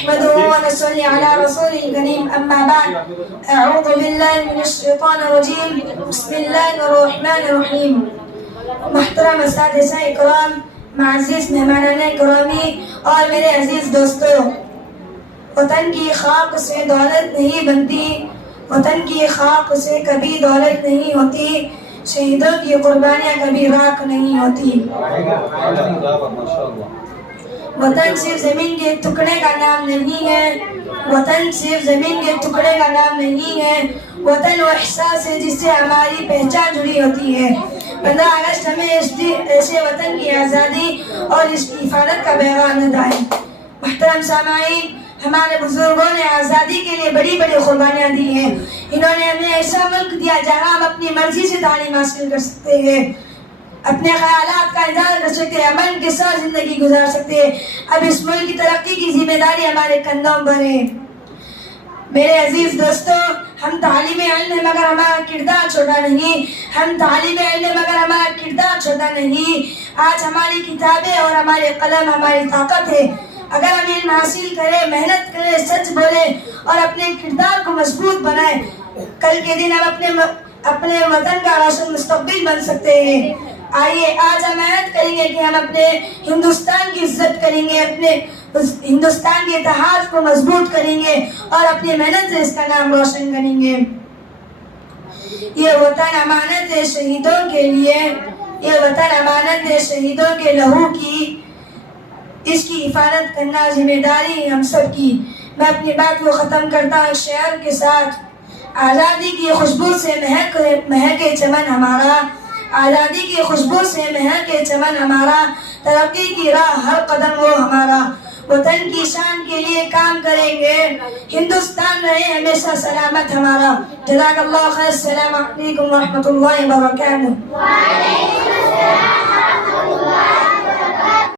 نحمده ونصلي على رسوله الكريم أما بعد أعوذ بالله من الشيطان الرجيم بسم الله الرحمن الرحيم محترم اساتذہ اکرام، معزز مہمانان گرامی اور میرے عزیز دوستو، وطن کی خاک سے دولت نہیں بنتی، وطن کی خاک سے کبھی دولت نہیں ہوتی، شہیدوں کی قربانیاں کبھی راکھ نہیں ہوتی۔ وطن صرف زمین کے ٹکڑے کا نام نہیں ہے، وطن صرف زمین کے ٹکڑے کا نام نہیں ہے، وطن وہ احساس ہے جس سے ہماری پہچان جڑی ہوتی ہے۔ 15 اگست ہمیں ایسے وطن کی آزادی اور اس کی حفاظت کا پیغام دیتا ہے۔ محترم سامعین، ہمارے بزرگوں نے آزادی کے لیے بڑی بڑی قربانیاں دی ہیں۔ انہوں نے ہمیں ایسا ملک دیا جہاں ہم اپنی مرضی سے تعلیم حاصل کر سکتے ہیں، اپنے خیالات کا اظہار کر سکتے ہیں، امن کے ساتھ زندگی گزار سکتے ہیں۔ اب اس ملک کی ترقی کی ذمہ داری ہمارے کندھوں پر ہے۔ میرے عزیز دوستو، ہم تعلیم علم ہے مگر ہمارا کردار چھوٹا نہیں، ہم تعلیم علم ہے مگر ہمارا کردار چھوٹا نہیں۔ آج ہماری کتابیں اور ہمارے قلم ہماری طاقت ہے۔ اگر ہم علم حاصل کریں، محنت کریں، سچ بولیں اور اپنے کردار کو مضبوط بنائیں، کل کے دن ہم اپنے وطن کا روشن مستقبل بن سکتے ہیں۔ آئیے آج ہم عہد کریں گے کہ ہم اپنے ہندوستان کی عزت کریں گے، اپنے ہندوستان کے اتحاد کو مضبوط کریں گے اور اپنی محنت سے اس کا نام روشن کریں گے۔ یہ وطن امانت ہے شہیدوں کے لیے، یہ وطن امانت ہے شہیدوں کے لہو کی، اس کی حفاظت کرنا ذمہ داری ہم سب کی۔ میں اپنی بات کو ختم کرتا ہوں شعر کے ساتھ۔ آزادی کی خوشبو سے مہکے چمن ہمارا، آزادی کی خوشبو سے مہکے چمن ہمارا، ترقی کی راہ ہر قدم وہ ہمارا، وطن کی شان کے لیے کام کریں گے، ہندوستان رہے ہمیشہ سلامت ہمارا۔ جزاک اللہ خیر۔ السلام علیکم ورحمۃ اللہ وبرکاتہ۔